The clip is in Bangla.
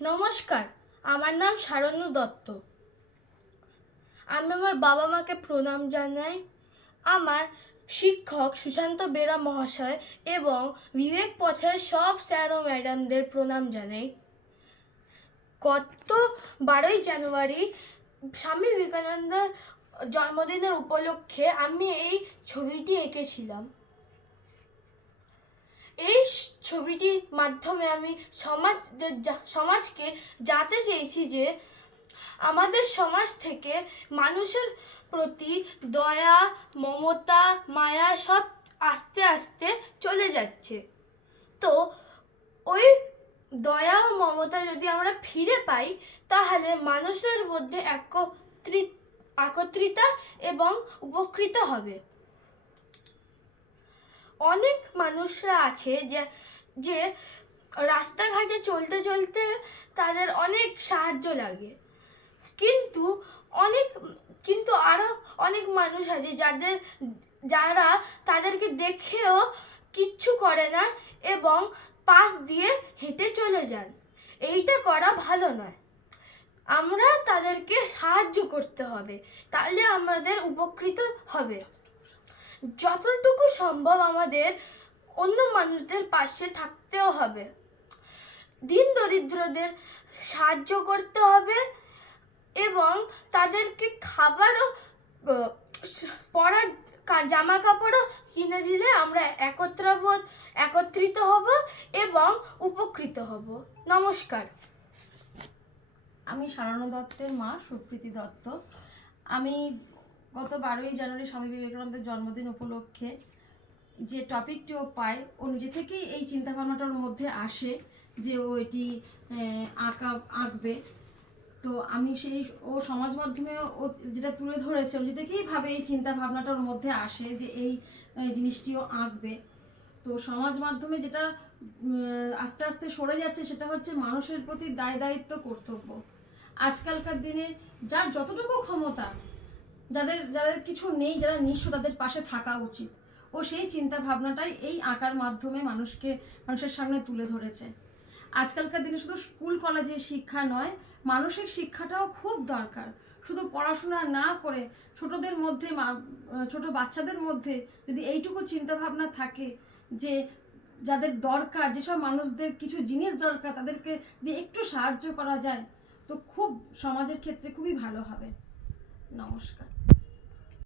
নমস্কার, আমার নাম শারণ্য দত্ত। আমি আমার বাবা মাকে প্রণাম জানাই। আমার শিক্ষক সুশান্ত বেরা মহাশয় এবং বিবেক পথের সব স্যার ও ম্যাডামদের প্রণাম জানাই। গত 12ই জানুয়ারি স্বামী বিবেকানন্দের জন্মদিনের উপলক্ষে আমি এই ছবিটি এঁকেছিলাম। এই ছবিটির মাধ্যমে আমি সমাজকে জানতে চেয়েছি যে আমাদের সমাজ থেকে মানুষের প্রতি দয়া, মমতা, মায়া সব আস্তে আস্তে চলে যাচ্ছে। তো ওই দয়া ও মমতা যদি আমরা ফিরে পাই তাহলে মানুষের মধ্যে একত্রিতা এবং উপকৃত হবে। অনেক মানুষরা আছে যে রাস্তাঘাটে চলতে চলতে তাদের অনেক সাহায্য লাগে, কিন্তু আরো অনেক মানুষ আছে যারা তাদেরকে দেখেও কিচ্ছু করে না এবং পাশ দিয়ে হেঁটে চলে যান। এইটা করা ভালো নয়। আমরা তাদেরকে সাহায্য করতে হবে, তাহলে আমাদের উপকৃত হবে। যতটুকু সম্ভব আমাদের অন্য মানুষদের পাশে থাকতেও হবে। দিন দরিদ্রদের সাহায্য করতে হবে এবং তাদেরকে খাবারও পরার জামা কাপড়ও কিনে দিলে আমরা একত্রিত হব এবং উপকৃত হব। নমস্কার। আমি শারণ্য দত্তের মা সুপ্রীতি দত্ত। আমি গত 12ই জানুয়ারি স্বামী বিবেকানন্দের জন্মদিন উপলক্ষে যে টপিকটিও পাই ও নিজে থেকেই এই চিন্তাভাবনাটার মধ্যে আসে যে ও এটি আঁকবে। তো আমি ও সমাজ মাধ্যমে ও যেটা তুলে ধরেছে নিজে থেকেই ভাবে এই চিন্তা ভাবনাটার মধ্যে আসে যে এই জিনিসটিও আঁকবে। তো সমাজ মাধ্যমে যেটা আস্তে আস্তে সরে যাচ্ছে সেটা হচ্ছে মানুষের প্রতি দায়িত্ব কর্তব্য। আজকালকার দিনে যার যতটুকু ক্ষমতা, যাদের কিছু নেই, যারা নিঃস্ব, তাদের পাশে থাকা উচিত। ও সেই চিন্তা ভাবনাটাই এই আঁকার মাধ্যমে মানুষের সামনে তুলে ধরেছে। আজকালকার দিনে শুধু স্কুল কলেজের শিক্ষা নয়, মানসিক শিক্ষাটাও খুব দরকার। শুধু পড়াশোনা না করে ছোট বাচ্চাদের মধ্যে যদি এইটুকু চিন্তা ভাবনা থাকে যে যাদের দরকার, যেসব মানুষদের কিছু জিনিস দরকার, তাদেরকে দিয়ে একটু সাহায্য করা যায়, তো খুব সমাজের ক্ষেত্রে খুবই ভালো হবে। নমস্কার।